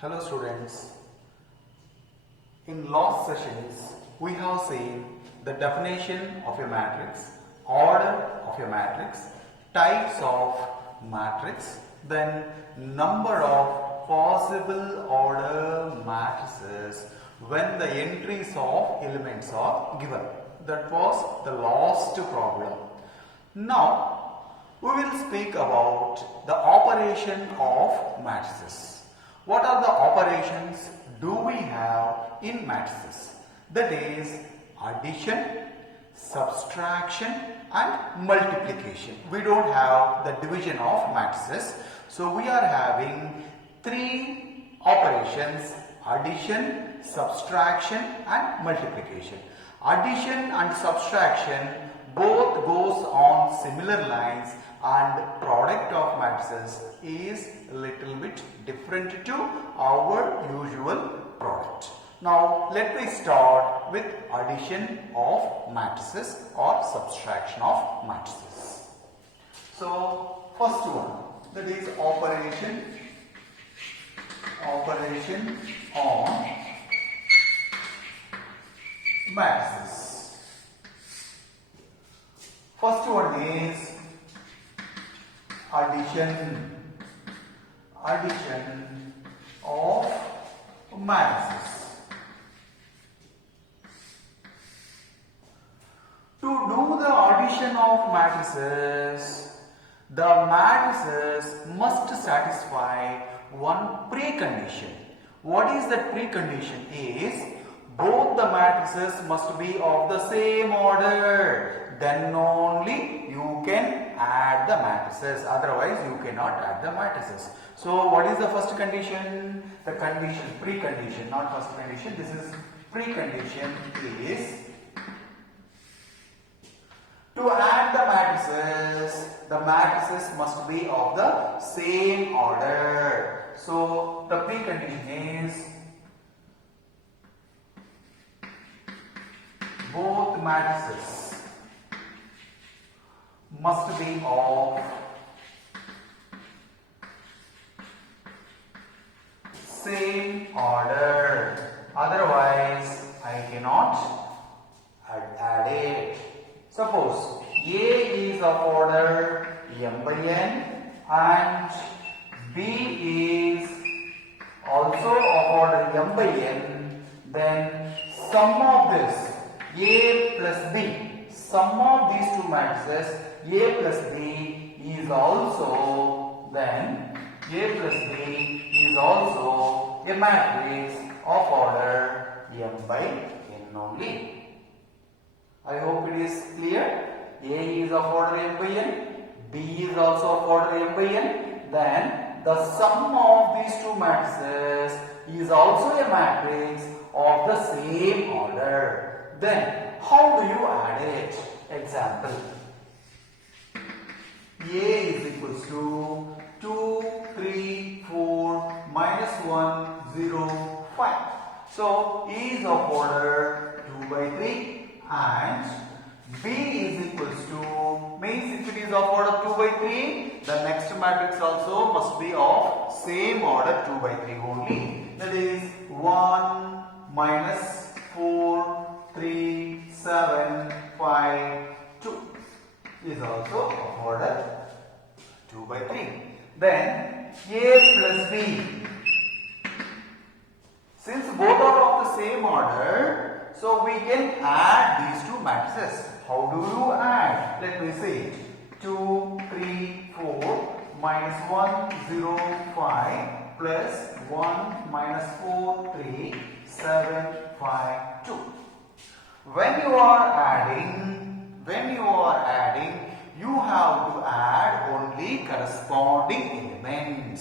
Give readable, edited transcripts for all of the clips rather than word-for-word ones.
Hello students, in last sessions we have seen the definition of a matrix, order of a matrix, types of matrix, then number of possible order matrices when the entries of elements are given. That was the last problem. Now we will speak about the operation of matrices. What are the operations do we have in matrices? That is addition, subtraction and multiplication. We don't have the division of matrices. So we are having three operations: addition, subtraction and multiplication. Addition and subtraction both goes on similar lines, and product of matrices is a little bit different to our usual product. Now let me start with addition of matrices or subtraction of matrices. So first one, that is operation on matrices. First one is addition of matrices. To do the addition of matrices, the matrices must satisfy one precondition. What is that precondition? Is both the matrices must be of the same order. Then only you can add the matrices. Otherwise, you cannot add the matrices. So, what is the first condition? The condition, precondition, not first condition. This is precondition is to add the matrices must be of the same order. So, the precondition is both matrices must be of same order. Otherwise, I cannot add it. Suppose A is of order m by n and B is also of order m by n. Then sum of this A plus B, sum of these two matrices A plus B is also a matrix of order m by n only. I hope it is clear. A is of order m by n, B is also of order m by n. Then the sum of these two matrices is also a matrix of the same order. Then how do you add it? Example. A is equals to 2, 3, 4, minus 1, 0, 5. So, A is of order 2 by 3 and B is equals to, means if it is of order 2 by 3, the next matrix also must be of same order 2 by 3 only. That is 1, minus 4, 3, 7, 5, 2 is also of order 2 by 3. Then A plus B. Since both are of the same order, so we can add these two matrices. How do you add? Let me see it. 2, 3, 4, minus 1, 0, 5 plus 1, minus 4, 3, 7, 5, 2. When you are adding, you have to add only corresponding elements.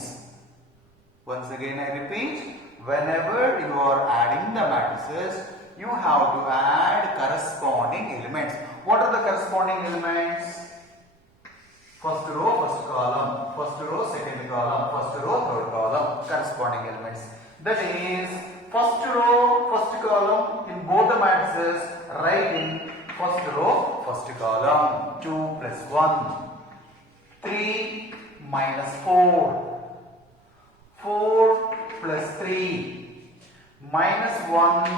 Once again I repeat, whenever you are adding the matrices, you have to add corresponding elements. What are the corresponding elements? First row, first column, first row, second column, first row, third column, corresponding elements. That is, first row, first column in both the matrices, write in first row, first column, 2 plus 1, 3 minus 4, 4 plus 3 -1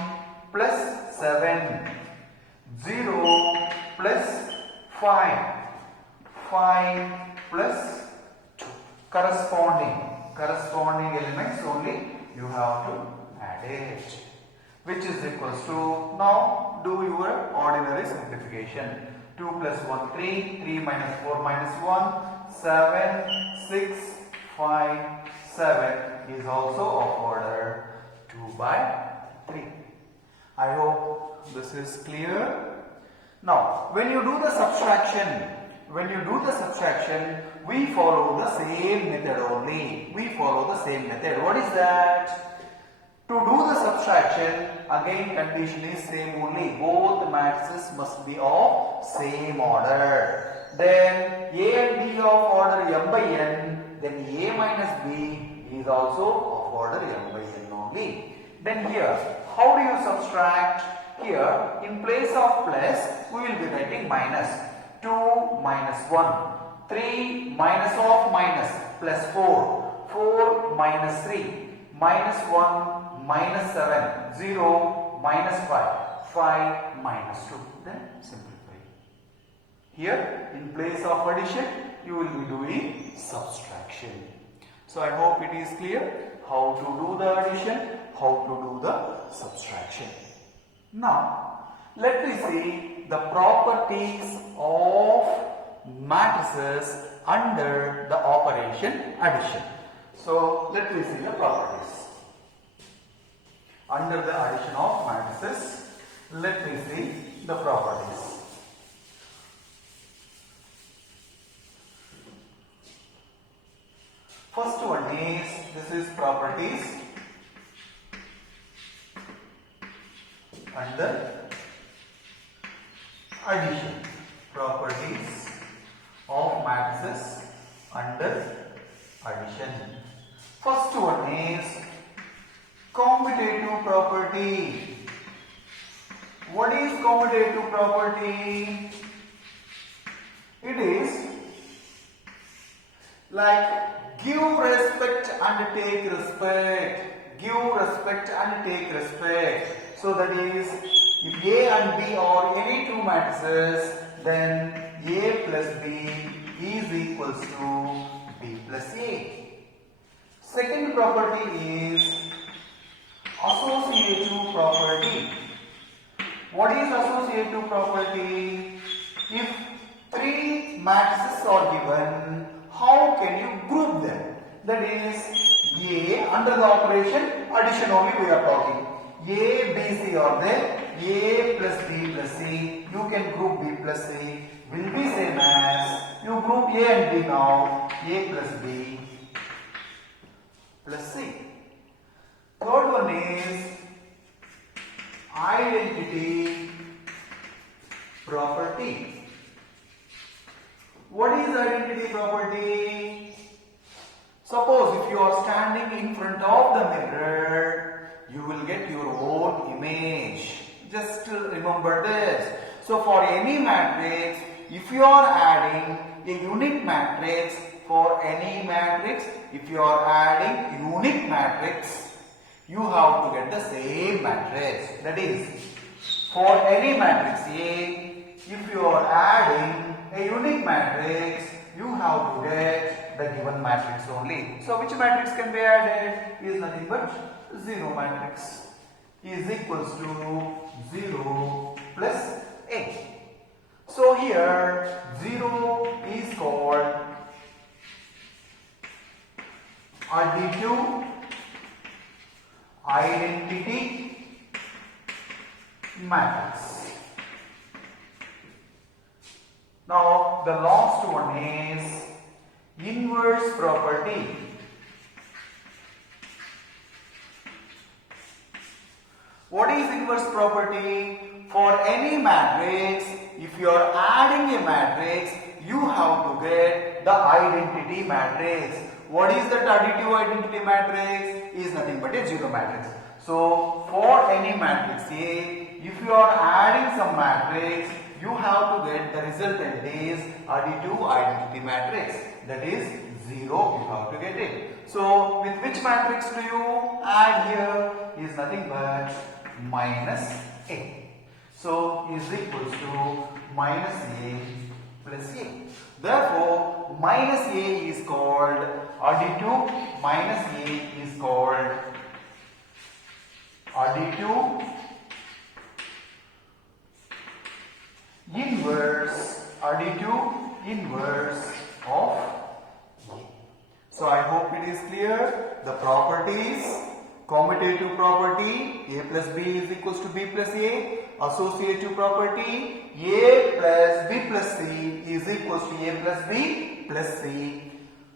plus 7, 0 plus 5, 5 plus 2. Corresponding elements only you have to add it, which is equals to, now do your ordinary simplification. 2 plus 1, 3, 3 minus 4 minus 1, 7, 6, 5, 7 is also of order 2 by 3. I hope this is clear. Now, when you do the subtraction, we follow the same method only. What is that? To do the subtraction, again condition is same only. Both matrices must be of same order. Then A and B of order m by n, then A minus B is also of order m by n only. Then here, how do you subtract? Here, in place of plus, we will be writing minus. 2 minus 1, 3 minus of minus, plus 4, 4 minus 3, minus 1, minus 7, 0, minus 5, 5 minus 2. Then simplify. Here, in place of addition, you will be doing subtraction. So I hope it is clear how to do the addition, how to do the subtraction. Now, let me see the properties of matrices under the operation addition. So, let me see the properties. Under the addition of matrices, let me see the properties. First one is, this is properties under addition. Properties of matrices under addition. First one is commutative property. What is commutative property? It is like give respect and take respect. Give respect and take respect. So that is, if A and B are any two matrices, then A plus B is equals to B plus A. Second property is associative property. What is associative property? If three matrices are given, how can you group them? That is, A, under the operation addition only we are talking. A, B, C are there. A plus B plus C. You can group B plus C. Will be same as you group A and B now. A plus B plus C. Third one is identity property. What is identity property? Suppose if you are standing in front of the mirror, you will get your own image. Just remember this. So for any matrix, if you are adding a unique matrix, for any matrix, if you are adding unique matrix, you have to get the same matrix. That is, for any matrix A, if you are adding a unique matrix, you have to get the given matrix only. So which matrix can be added? Is nothing but 0 matrix is equals to 0 plus A. So here 0 is called additive identity matrix. Now the last one is inverse property. What is inverse property? For any matrix, if you are adding a matrix, you have to get the identity matrix. What is that additive identity matrix? Is nothing but a 0 matrix. So for any matrix A, if you are adding some matrix, you have to get the resultant is additive identity matrix. That is 0, you have to get it. So with which matrix do you add here? is nothing but minus A. So is equals to minus A plus A. Therefore, minus A is called additive, minus A is called additive inverse, additive inverse of A. So I hope it is clear. The properties, commutative property A plus B is equals to B plus A, associative property A plus B plus C is equals to A plus B plus C,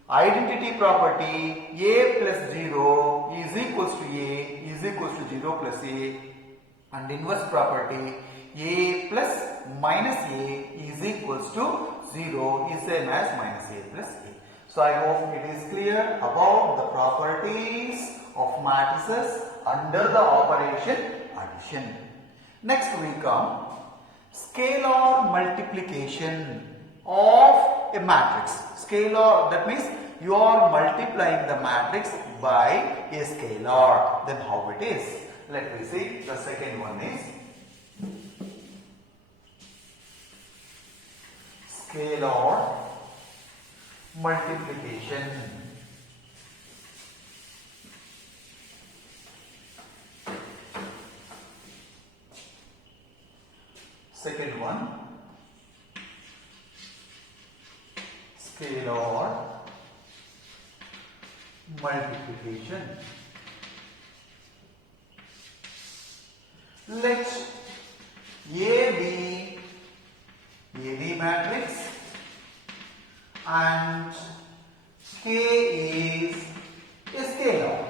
identity property A plus 0 is equals to A is equals to 0 plus A, and inverse property A plus minus A is equals to 0 is same as minus A plus A. So I hope it is clear about the properties of matrices under the operation addition. Next we come scalar multiplication of a matrix. Scalar, that means you are multiplying the matrix by a scalar. Then how it is? Let me see. The second one is scalar multiplication. Second one, scalar multiplication. Let A be the matrix and K is a scalar.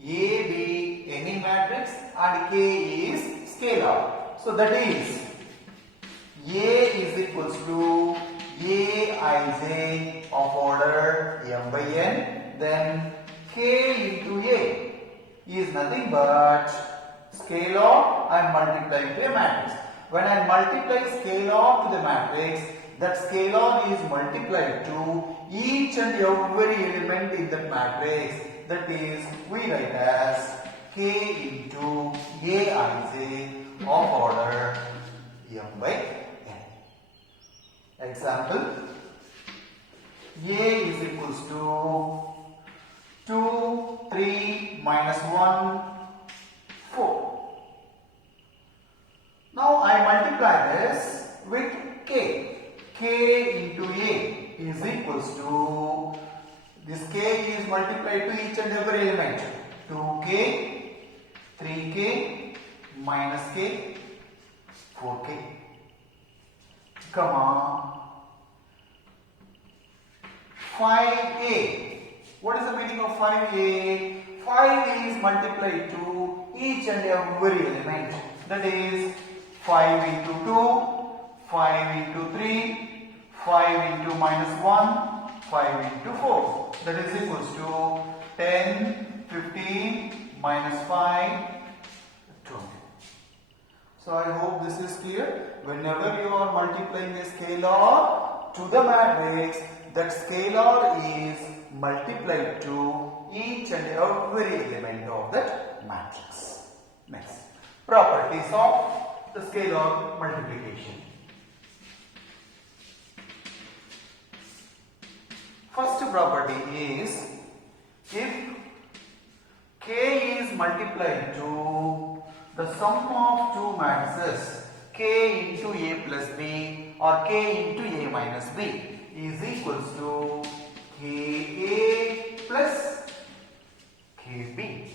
A be any matrix and K is scalar. So that is A is equals to Aij of order m by n, then K into A is nothing but scalar I am multiplying to a matrix. When I multiply scalar to the matrix, that scalar is multiplied to each and every element in that matrix. That is, we write as K into Aij of order m by n. Example, A is equals to 2, 3, minus 1, 4. Now I multiply this with K. K into A is equals to, this K is multiplied to each and every element. 2K, 3K, minus K, 4K. Comma 5A. What is the meaning of 5A? 5A is multiplied to each and every element. That is 5 into 2, 5 into 3, 5 into minus 1, 5 into 4. That is equals to 10, 15, minus 5, 20. So I hope this is clear. Whenever you are multiplying a scalar to the matrix, that scalar is multiplied to each and every element of that matrix. Next, properties of the scalar multiplication. First property is, if K is multiplied to the sum of two matrices K into A plus B or K into A minus B is equals to Ka plus Kb.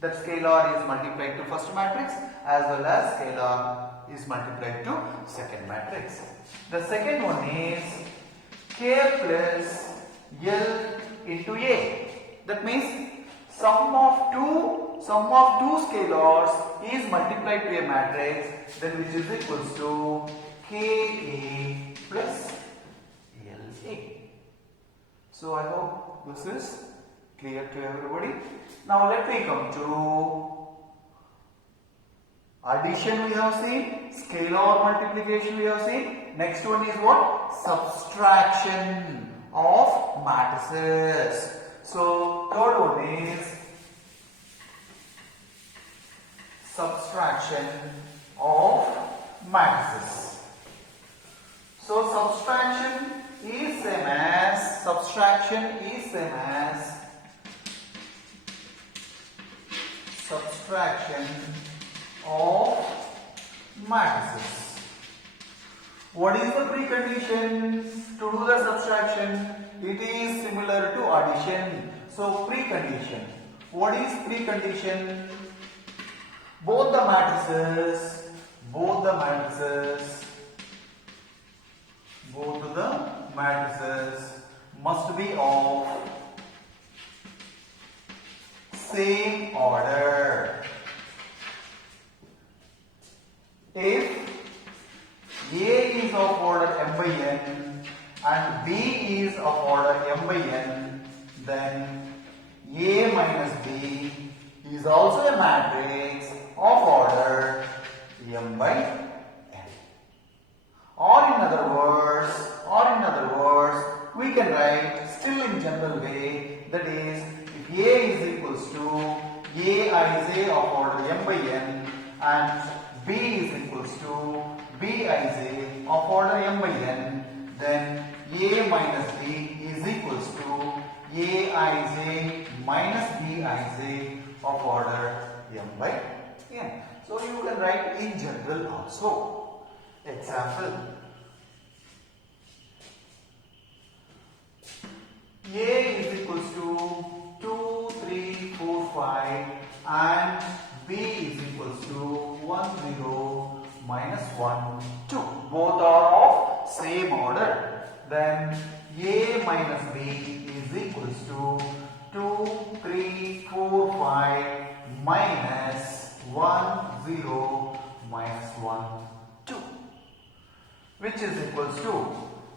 That scalar is multiplied to first matrix as well as scalar is multiplied to second matrix. The second one is K plus L into A. That means sum of two scalars is multiplied to a matrix, then which is equals to Ka plus La. So I hope this is clear to everybody. Now let me come to addition we have seen, scalar multiplication we have seen. Next one is what? Subtraction of matrices. So third one one is subtraction of matrices. So subtraction is same as subtraction of matrices. What is the precondition to do the subtraction? It is similar to addition. So precondition. What is precondition? Both the matrices must be of same order. If A is of order m by n and B is of order m by n, then A minus B is also a matrix of order m by n. Or in other words, we can write still in general way, that is, if A is equals to Aij of order m by n and B is equals to Bij of order m by n, then A minus B is equals to Aij minus Bij of order m by n. So you can write in general also. Example. A is equals to 2, 3, 4, 5 and B is equals to 1, 0, minus 1, 2. Both are of same order. Then A minus B is equals to 2, 3, 4, 5 minus 1, 0, minus 1, 2. Which is equals to,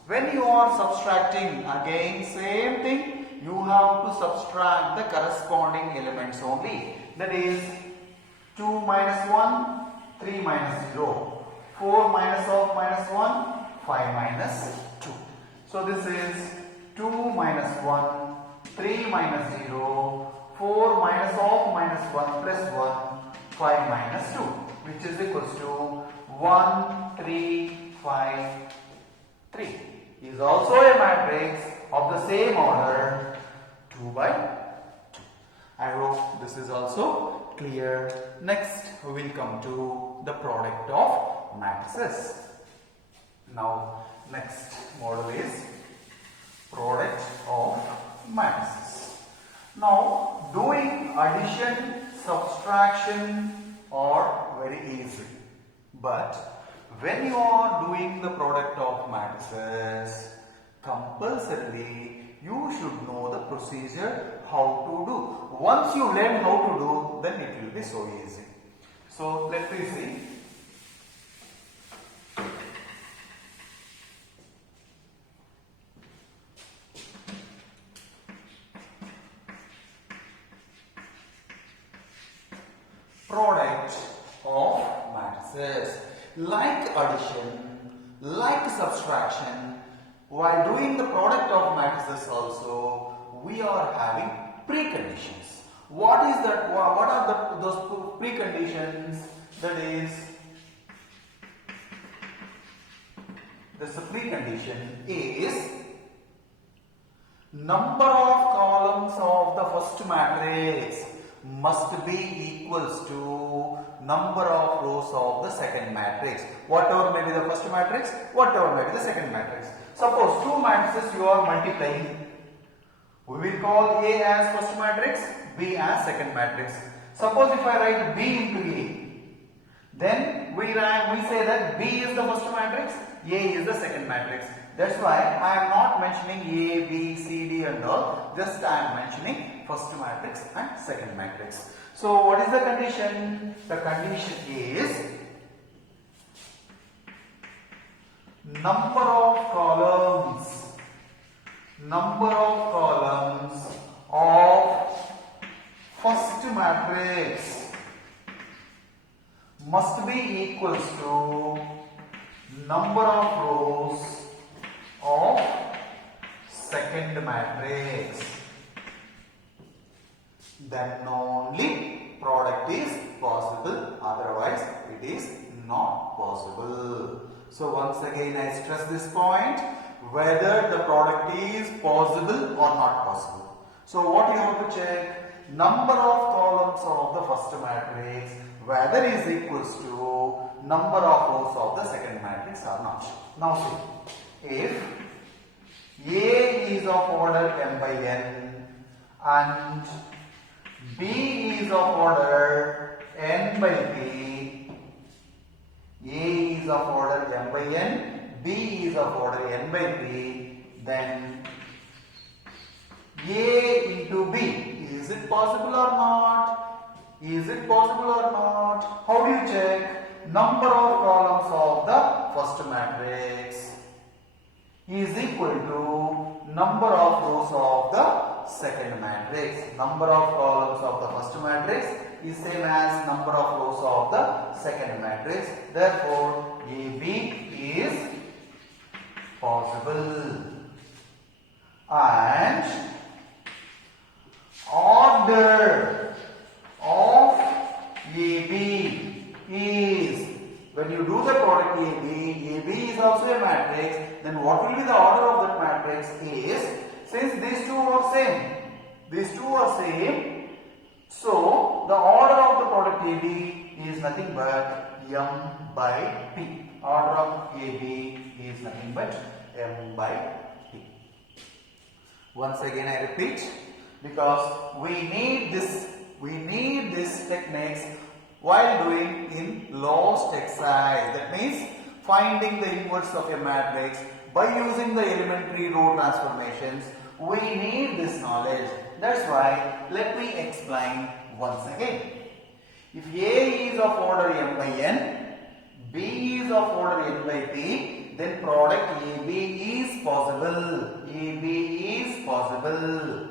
when you are subtracting, again same thing, you have to subtract the corresponding elements only. That is 2 minus 1, 3 minus 0, 4 minus of minus 1, 5 minus 2. So this is 2 minus 1, 3 minus 0, 4 minus of minus 1 plus 1, 5 minus 2, which is equals to 1, 3, 5, 3 is also a matrix of the same order 2 by 2. I hope this is also clear. Next we will come to the product of matrices. Now next model is product of matrices. Now doing addition, subtraction are very easy, but when you are doing the product of matrices, compulsorily you should know the procedure how to do. Once you learn how to do, then it will be so easy. So let me see. Product of matrices. Like addition, like subtraction, while doing the product of matrices also, we are having preconditions. What is that? What are those preconditions? That is, the precondition is number of columns of the first matrix must be equals to number of rows of the second matrix. Whatever may be the first matrix, whatever may be the second matrix. Suppose two matrices you are multiplying. We will call A as first matrix, B as second matrix. Suppose if I write B into A, then we say that B is the first matrix, A is the second matrix. That's why I am not mentioning A, B, C, D and all. Just I am mentioning first matrix and second matrix. So what is the condition? The condition is number of columns of first matrix must be equals to number of rows of second matrix. then only product is possible, otherwise it is not possible. So once again I stress this point, whether the product is possible or not possible. So what you have to check, number of columns of the first matrix whether is equals to number of rows of the second matrix or not. Now see, if A is of order m by n and B is of order n by p, A is of order m by n, B is of order n by p, then A into B, is it possible or not? Is it possible or not? How do you check? Number of columns of the first matrix is equal to number of rows of the second matrix. Number of columns of the first matrix is same as number of rows of the second matrix. Therefore, AB is possible. And order of AB is, when you do the product AB is also a matrix, then what will be the order of that matrix is, since these two are same, so the order of the product AB is nothing but m by p. Order of AB is nothing but m by p. Once again I repeat, because we need this techniques while doing in last exercise. That means finding the inverse of a matrix by using the elementary row transformations. We need this knowledge. That's why let me explain once again. If A is of order m by n, B is of order n by p, then product AB is possible. AB is possible.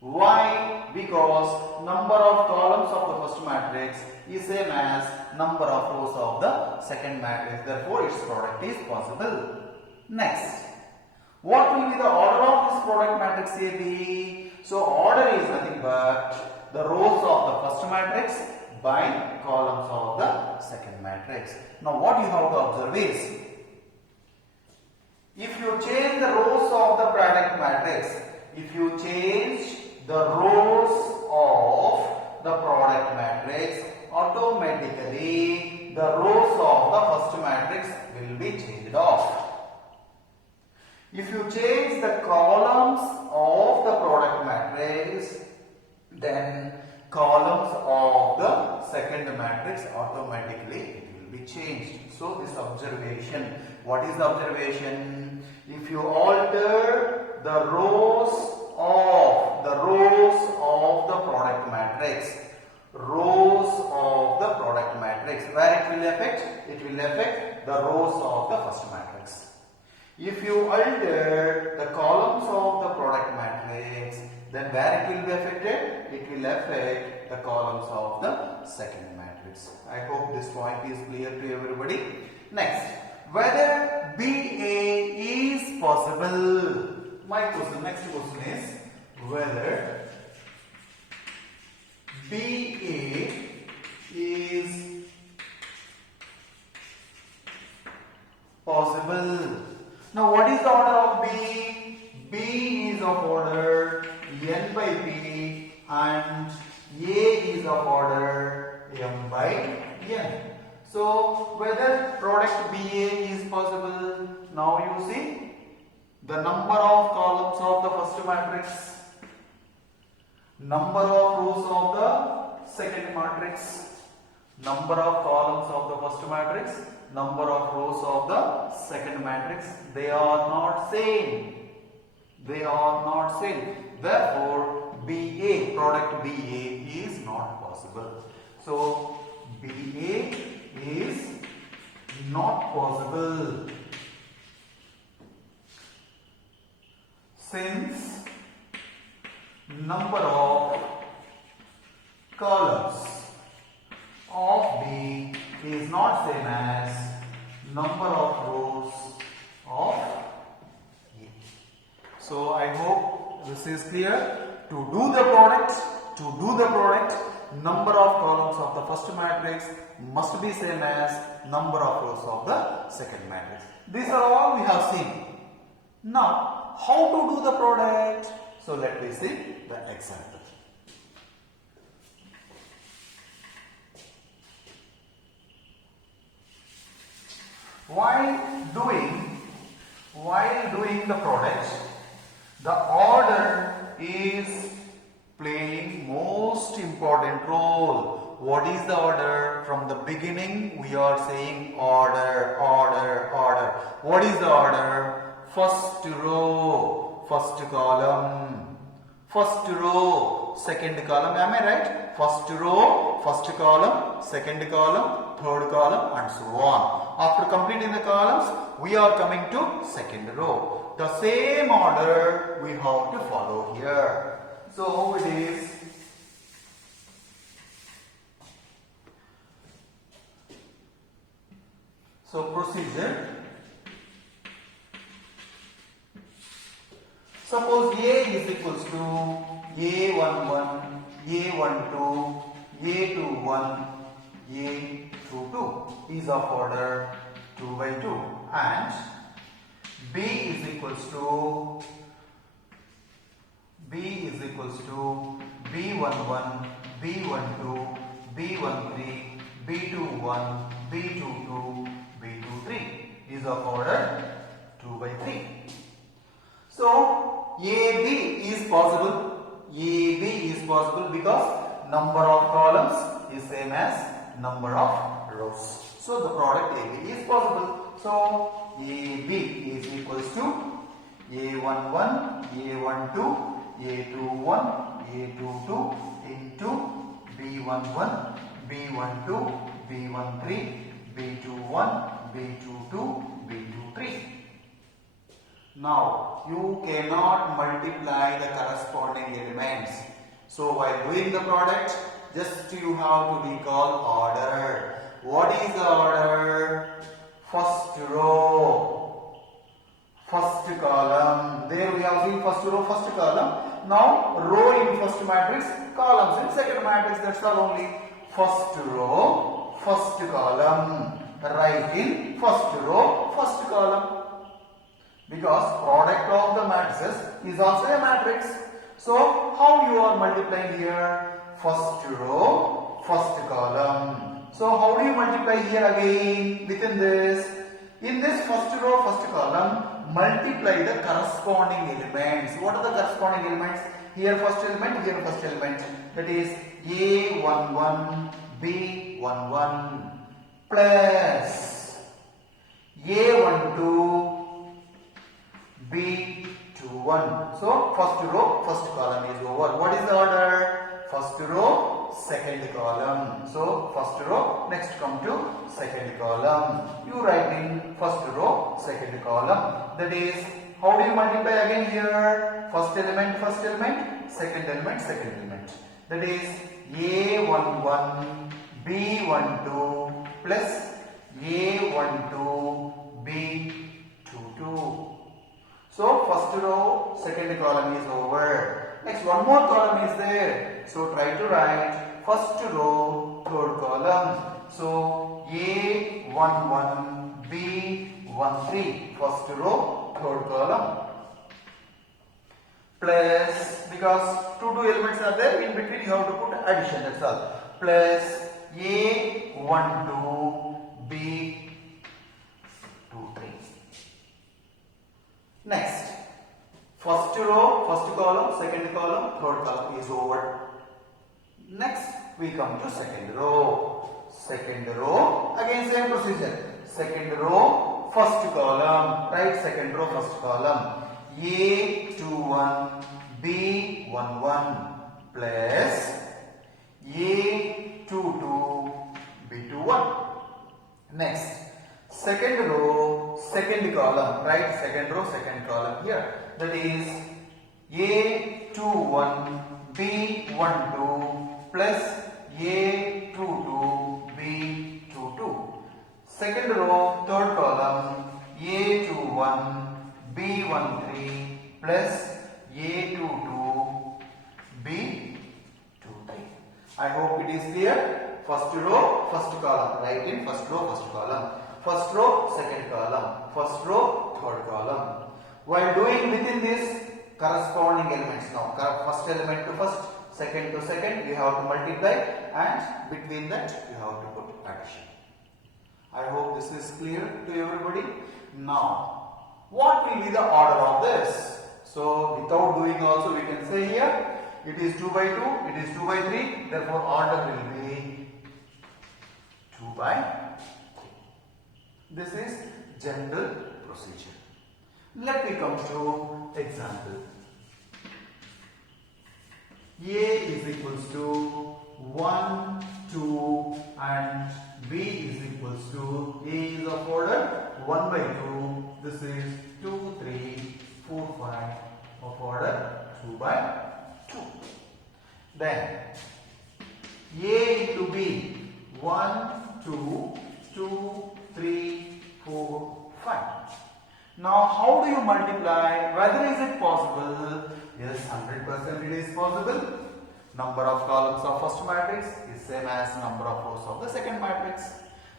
Why? Because number of columns of the first matrix is same as number of rows of the second matrix. Therefore, its product is possible. Next, what will be the order of this product matrix AB? So, order is nothing but the rows of the first matrix by columns of the second matrix. Now, what you have to observe is, if you change the rows of the product matrix, if you change the rows of the product matrix, automatically the rows of the first matrix will be changed off. If you change the columns of the product matrix, then columns of the second matrix automatically it will be changed. So this observation, what is the observation? If you alter the rows of the product matrix, where it will affect? It will affect the rows of the first matrix. If you alter the columns of the product matrix, then where it will be affected? It will affect the columns of the second matrix. I hope this point is clear to everybody. Next, whether BA is possible. Next question is whether BA is possible. Now what is the order of B? B is of order n by p and A is of order m by n. So whether product BA is possible, now you see the number of columns of the first matrix, number of rows of the second matrix, number of columns of the first matrix, number of rows of the second matrix, they are not same. Therefore, BA, product BA is not possible. So, BA is not possible since number of columns of B is not same as number of rows of A. So I hope this is clear. To do the product, of the first matrix must be same as number of rows of the second matrix. These are all we have seen. Now, how to do the product? So let me see the example. While doing the product, the order is playing most important role. What is the order? From the beginning we are saying order. What is the order? First row, first column. First row, second column. Am I right? First row, first column, second column, third column, and so on. After completing the columns, we are coming to second row. The same order we have to follow here. So how it is? So procedure. Suppose A is equals to A11, A12, A21, A22 is of order 2 by 2, and B is equals to B11, B12, B13, B21, B22, B23 is of order 2 by 3. So AB is possible. AB is possible because number of columns is same as number of rows. So the product AB is possible. So AB is equals to A11, A12, A21, A22 into B11, B12, B13, B21, B22, B23. Now you cannot multiply the corresponding elements. So while doing the product, just you have to recall order. What is the order? First row, first column. There we have seen first row, first column. Now row in first matrix, columns in second matrix. That's all only. First row, first column. Write in first row, first column. Because product of the matrices is also a matrix. So how you are multiplying here? First row, first column. So how do you multiply here again within this? In this first row, first column, multiply the corresponding elements. What are the corresponding elements? Here first element, here first element. That is A11, B11 plus A12, B21. So first row, first column is over. What is the order? First row, second column. So first row, next come to second column. You write in first row, second column. That is, how do you multiply again here? First element, second element, second element. That is A11, B12 plus A12, B22. So first row, second column is over. Next one more column is there. So try to write first row, third column. So A11, B13, first row, third column. Plus, because two elements are there, in between you have to put addition, that's all. Plus A12, B23. Next, first row, first column, second column, third column is over. Next, we come to second row. Second row, again same procedure. Second row, first column, right? Second row, first column. A21, B11 plus A22, B21. Next, second row, second column, right? Second row, second column here. That is A21, B12 plus A22, B22. Second row, third column, A21, B13 plus A22, B23. I hope it is clear. first row, first column. Write in first row, first column. First row, second column. First row, third column. While doing within this corresponding elements now, first element to first, second to second, you have to multiply, and between that you have to put addition. I hope this is clear to everybody. Now, what will be the order of this? So, without doing also we can say here, it is 2 by 2, it is 2 by 3, therefore order will be 2 by 3. This is general procedure. Let me come to example. A is equals to 1, 2 and B is equals to, A is of order 1 by 2, this is 2, 3, 4, 5 of order 2 by 2. Then A into B, 1, 2, 2, 3, 4, 5. Now how do you multiply? Whether is it possible? Yes, 100% it is possible. Number of columns of first matrix is same as number of rows of the second matrix.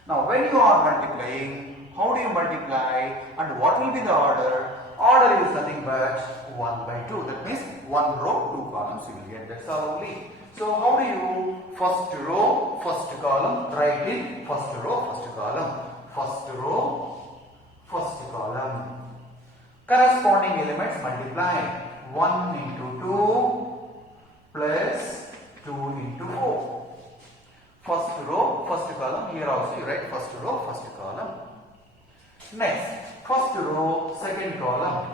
Now when you are multiplying, how do you multiply and what will be the order? Order is nothing but 1 by 2. That means 1 row, 2 columns you will get. That's all only. So how do you first row, first column, write in first row, first column. First row, first column. Corresponding elements multiply. 1 into 2 plus 2 into 4. First row, first column. Here also you write first row, first column. Next, first row, second column.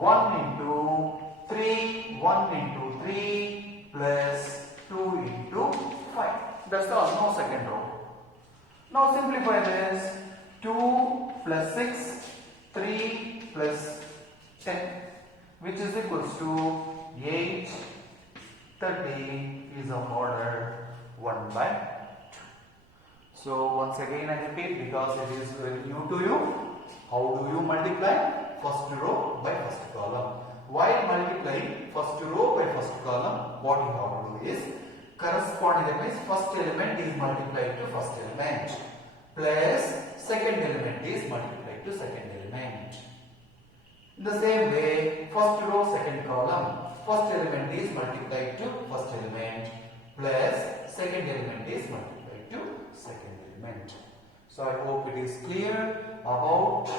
1 into 3, 1 into 3 plus 2 into 5. That's all, no second row. Now simplify this. 2 plus 6, 3 plus 10, which is equals to 8, 30 is of order 1 by 2. So once again I repeat because it is very new to you. How do you multiply? First row by first column. While multiplying first row by first column, what you have to do is corresponding, that means first element is multiplied to first element plus second element is multiplied to second element. In the same way, first row, second column, first element is multiplied to first element plus second element is multiplied to second element. So I hope it is clear about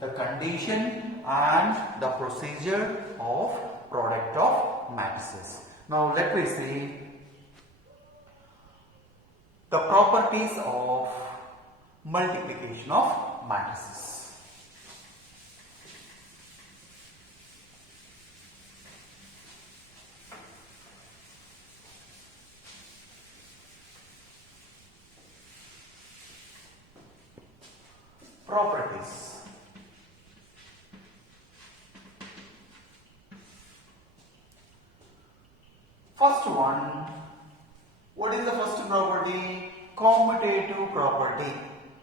the condition and the procedure of product of matrices. Now let me see the properties of multiplication of matrices. Properties. First one, what is the first property? Commutative property.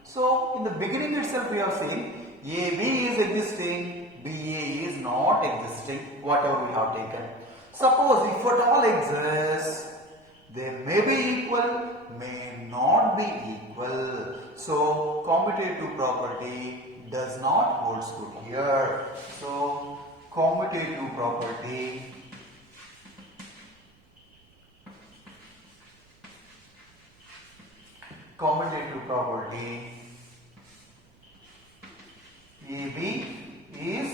So in the beginning itself we are saying AB is existing, BA is not existing, whatever we have taken. Suppose if at all exists, they may be equal, may not be equal. So commutative property does not hold good here. So commutative property AB is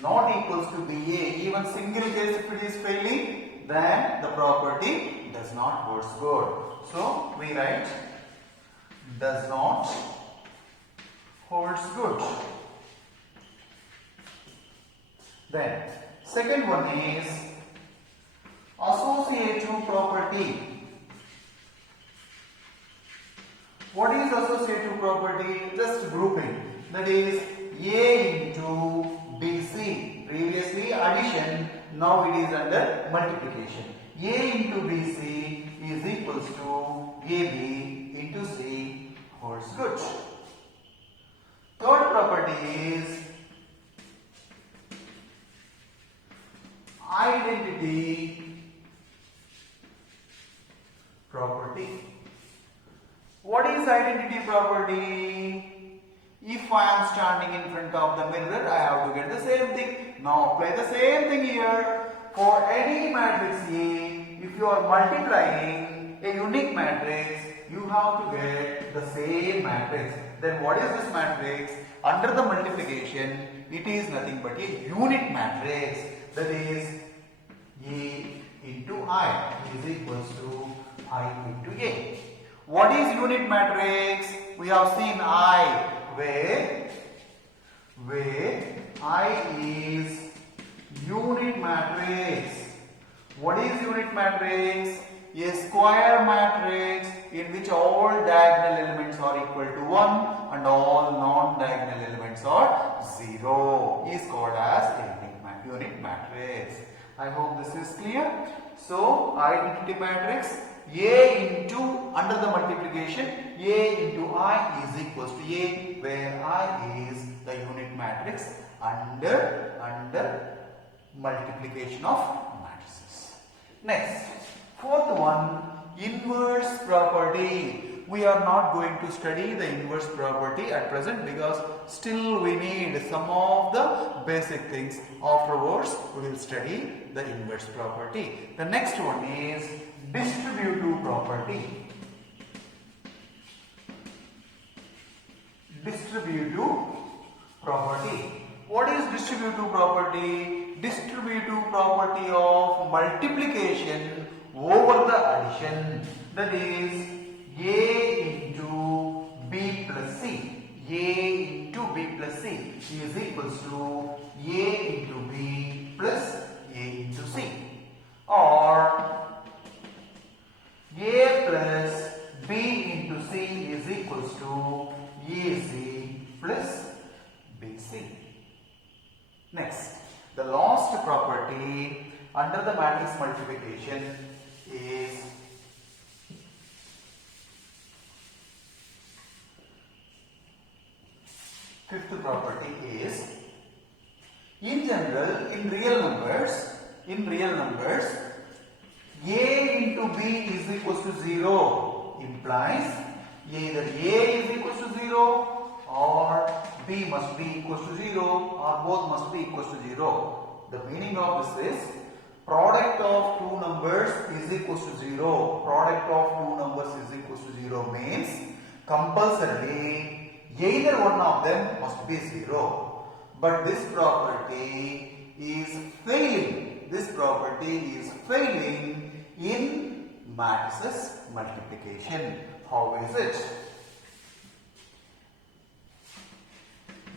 not equals to BA. Even single case if it is failing, then the property does not hold good. So we write does not holds good. Then second one is associative property. What is associative property? Just grouping. That is A into BC. Previously addition, now it is under multiplication. A into BC is equals to AB into C holds good. Third property is identity property. What is identity property? If I am standing in front of the mirror, I have to get the same thing. Now apply the same thing here. For any matrix A, if you are multiplying a unique matrix, you have to get the same matrix. Then what is this matrix? Under the multiplication, it is nothing but a unit matrix. That is A into I is equals to I into A. What is unit matrix? We have seen I where I is unit matrix. What is unit matrix? A square matrix in which all diagonal elements are equal to 1 and all non-diagonal elements are 0 is called as a unit matrix. I hope this is clear. So, identity matrix A into, under the multiplication, A into I is equals to A, where I is the unit matrix under multiplication of matrices. Next, fourth one, inverse property. We are not going to study the inverse property at present because still we need some of the basic things. Afterwards, we will study the inverse property. The next one is distributive property. Distributive property. What is distributive property? Distributive property of multiplication over the addition. That is A into B plus C. A into B plus C is equals to A into B plus A into C. Or A plus B into C is equals to AC plus BC. Next, the last property under the matrix multiplication is fifth property is, in general, in real numbers, A into B is equals to 0 implies either A is equals to 0 or B must be equals to 0 or both must be equals to 0. The meaning of this is product of two numbers is equals to 0. Product of two numbers is equals to 0 means compulsorily either one of them must be 0. But this property is failing. This property is failing in matrices multiplication. How is it?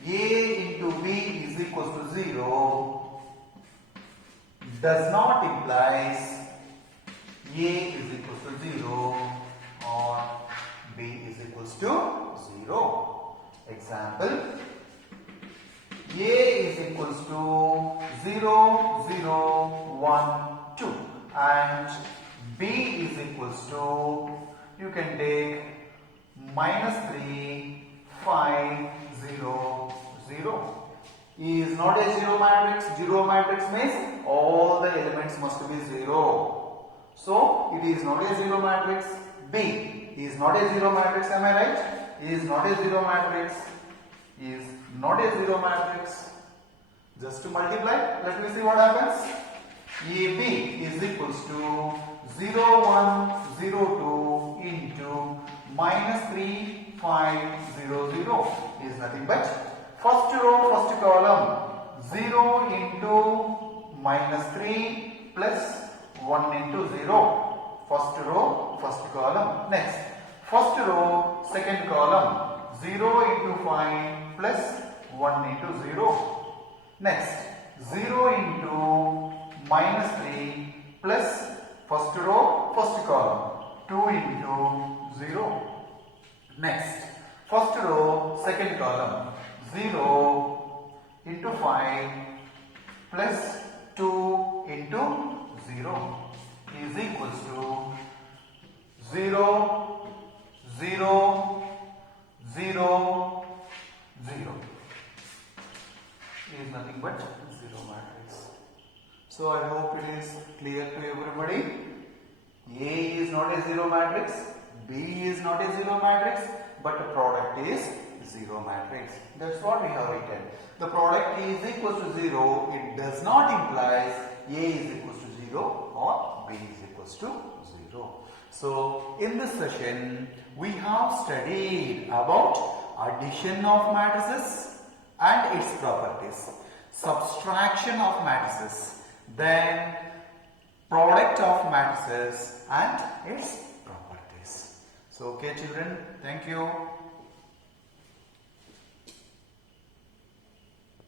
A into B is equals to 0 does not implies A is equals to 0 or B is equals to 0. Example, A is equals to 0, 0, 1, 2 and B is equals to, you can take -3, 5, 0, 0. Is not a zero matrix. Zero matrix means all the elements must be 0. So, it is not a zero matrix. B is not a zero matrix. Am I right? Is not a zero matrix. Is not a zero matrix. Just to multiply, let me see what happens. AB is equals to 0, 1, 0, 2 into -3, 5, 0, 0 is nothing but first row, first column 0 into -3 plus 1 into 0. First row, first column. Next, first row, second column 0 into 5 plus 1 into 0. Next, 0 into -3 plus first row, first column 2 into 0. Next, first row, second column 0 into 5 plus 2 into 0 is equals to 0, 0, 0, 0 is nothing but 0 matrix. So I hope it is clear to everybody. A is not a 0 matrix, B is not a zero matrix, but the product is zero matrix. That's what we have written. The product is equal to 0. It does not imply A is equal to 0 or B is equal to 0. So, in this session, we have studied about addition of matrices and its properties, subtraction of matrices, then product of matrices and its properties. So, okay children, thank you.